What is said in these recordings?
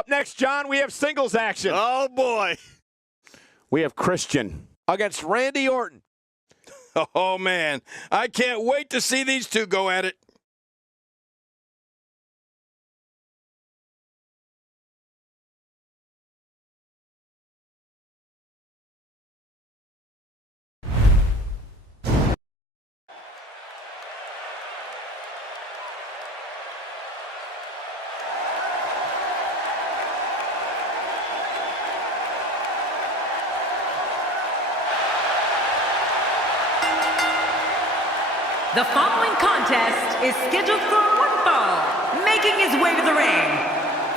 Up next, John, we have singles action. Oh, boy. We have Christian against Randy Orton. Oh, man. I can't wait to see these two go at it. The following contest is scheduled for one fall, making his way to the ring.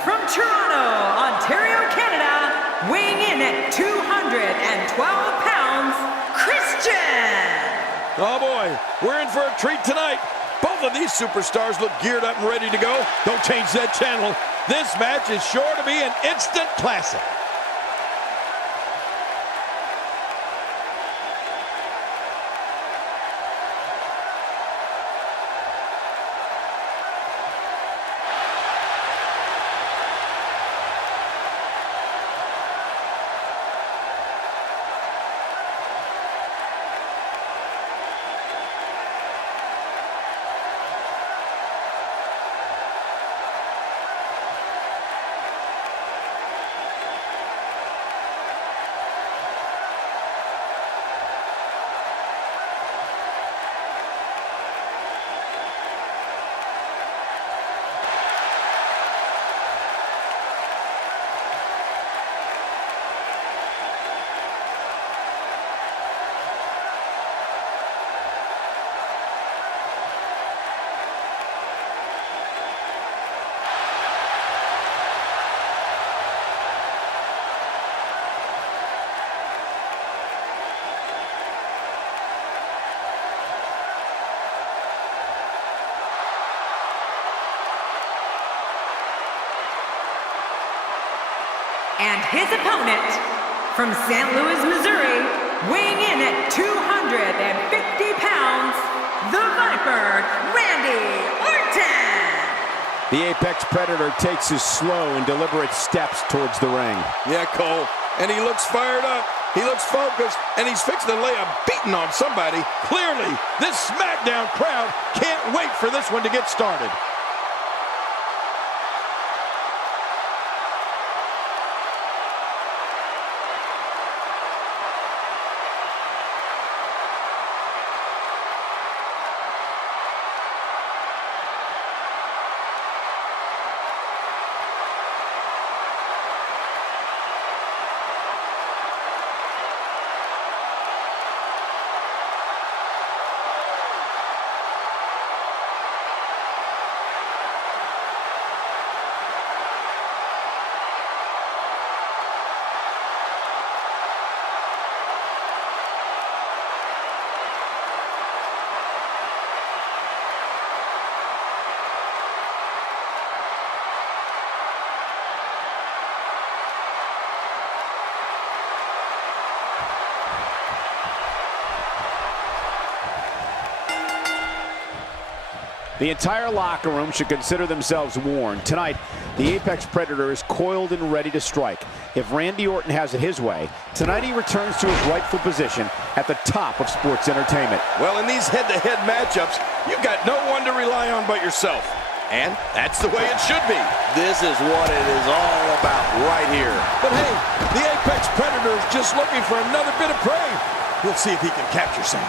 From Toronto, Ontario, Canada, weighing in at 212 pounds, Christian! Oh, boy. We're in for a treat tonight. Both of these superstars look geared up and ready to go. Don't change that channel. This match is sure to be an instant classic. And his opponent, from St. Louis, Missouri, weighing in at 250 pounds, the Viper, Randy Orton! The Apex Predator takes his slow and deliberate steps towards the ring. Yeah, Cole. And he looks fired up. He looks focused. And he's fixing to lay a beating on somebody. Clearly, this SmackDown crowd can't wait for this one to get started. The entire locker room should consider themselves warned. Tonight, the Apex Predator is coiled and ready to strike. If Randy Orton has it his way, tonight he returns to his rightful position at the top of sports entertainment. Well, in these head-to-head matchups, you've got no one to rely on but yourself. And that's the way it should be. This is what it is all about right here. But hey, the Apex Predator is just looking for another bit of prey. We'll see if he can capture some.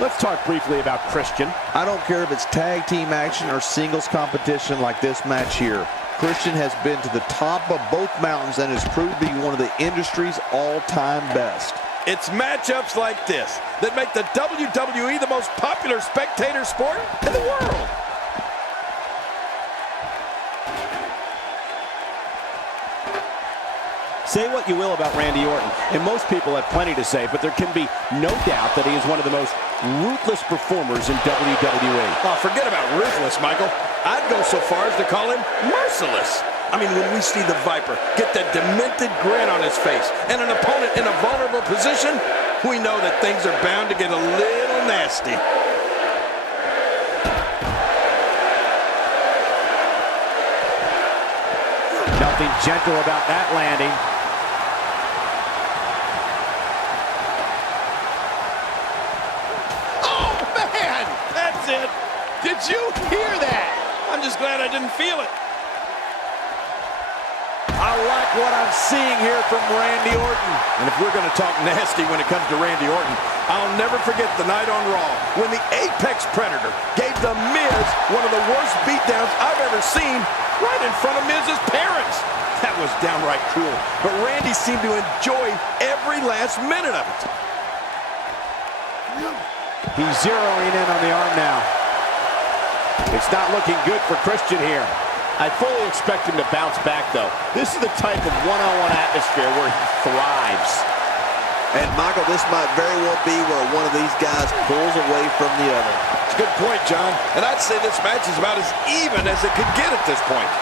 Let's talk briefly about Christian. I don't care if it's tag team action or singles competition like this match here. Christian has been to the top of both mountains and has proved to be one of the industry's all-time best. It's matchups like this that make the WWE the most popular spectator sport in the world. Say what you will about Randy Orton, and most people have plenty to say, but there can be no doubt that he is one of the most ruthless performers in WWE. Oh, forget about ruthless, Michael. I'd go so far as to call him merciless. I mean, when we see the Viper get that demented grin on his face and an opponent in a vulnerable position, we know that things are bound to get a little nasty. Nothing gentle about that landing. Oh, man! That's it. Did you hear that? I'm just glad I didn't feel it. I like what I'm seeing here from Randy Orton. And if we're going to talk nasty when it comes to Randy Orton, I'll never forget the night on Raw when the Apex Predator gave The Miz one of the worst beatdowns I've ever seen right in front of Miz's parents. That was downright cruel, but Randy seemed to enjoy every last minute of it. He's zeroing in on the arm now. It's not looking good for Christian here. I fully expect him to bounce back, though. This is the type of one-on-one atmosphere where he thrives. And, Michael, this might very well be where one of these guys pulls away from the other. It's a good point, John. And I'd say this match is about as even as it could get at this point.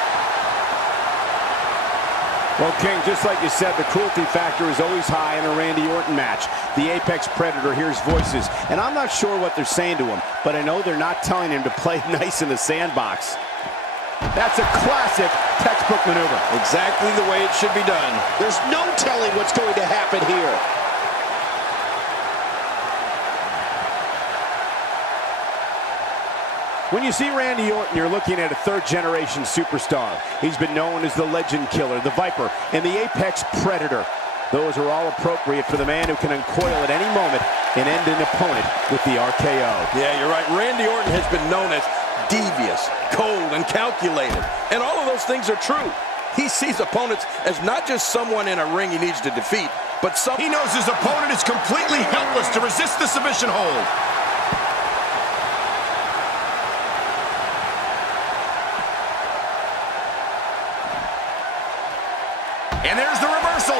Well, King, just like you said, the cruelty factor is always high in a Randy Orton match. The Apex Predator hears voices, and I'm not sure what they're saying to him, but I know they're not telling him to play nice in the sandbox. That's a classic textbook maneuver. Exactly the way it should be done. There's no telling what's going to happen here. When you see Randy Orton, you're looking at a third-generation superstar. He's been known as the Legend Killer, the Viper, and the Apex Predator. Those are all appropriate for the man who can uncoil at any moment and end an opponent with the RKO. Yeah, you're right. Randy Orton has been known as devious, cold, and calculated. And all of those things are true. He sees opponents as not just someone in a ring he needs to defeat, but He knows his opponent is completely helpless to resist the submission hold. And there's the reversal.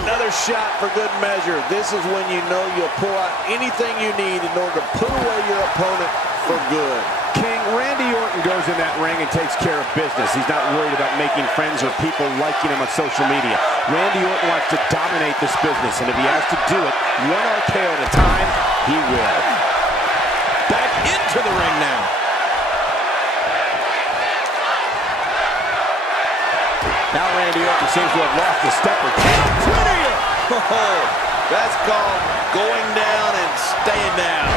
Another shot for good measure. This is when you know you'll pull out anything you need in order to put away your opponent for good. King, Randy Orton goes in that ring and takes care of business. He's not worried about making friends or people liking him on social media. Randy Orton wants to dominate this business, and if he has to do it one RKO at a time, he will. back into the ring now. Now Randy Orton seems to have lost a step or two. Oh, that's called going down and staying down.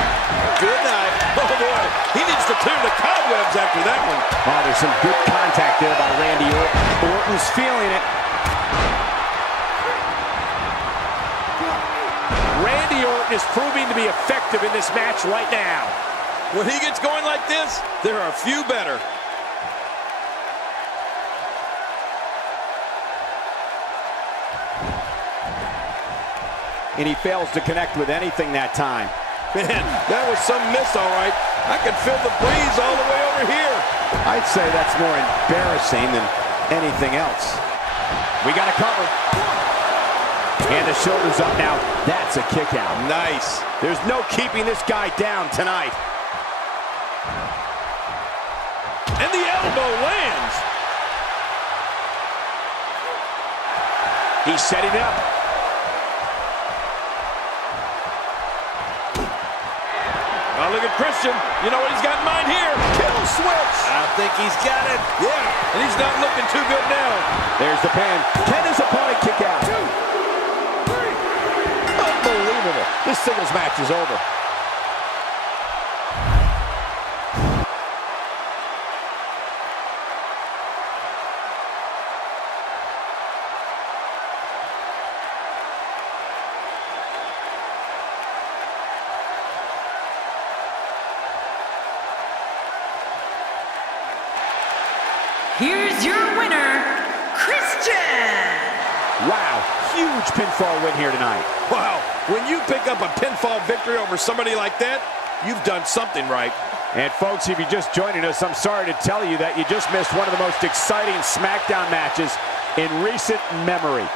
Good night. Oh, boy. He needs to clear the cobwebs after that one. Oh, there's some good contact there by Randy Orton. Orton's feeling it. Randy Orton is proving to be effective in this match right now. When he gets going like this, there are a few better. And he fails to connect with anything that time. Man, that was some miss, all right. I can feel the breeze all the way over here. I'd say that's more embarrassing than anything else. We got a cover. And the shoulders up now. That's a kick out. Nice. There's no keeping this guy down tonight. And the elbow lands. He's setting up. Oh, look at Christian. You know what he's got in mind here? Kill switch. I think he's got it. Yeah, and he's not looking too good now. There's the pin. Can his opponent kick out? 2, 3. Unbelievable. This singles match is over. Here's your winner, Christian. Wow, huge pinfall win here tonight. Wow, when you pick up a pinfall victory over somebody like that, you've done something right. And folks, if you're just joining us, I'm sorry to tell you that you just missed one of the most exciting SmackDown matches in recent memory.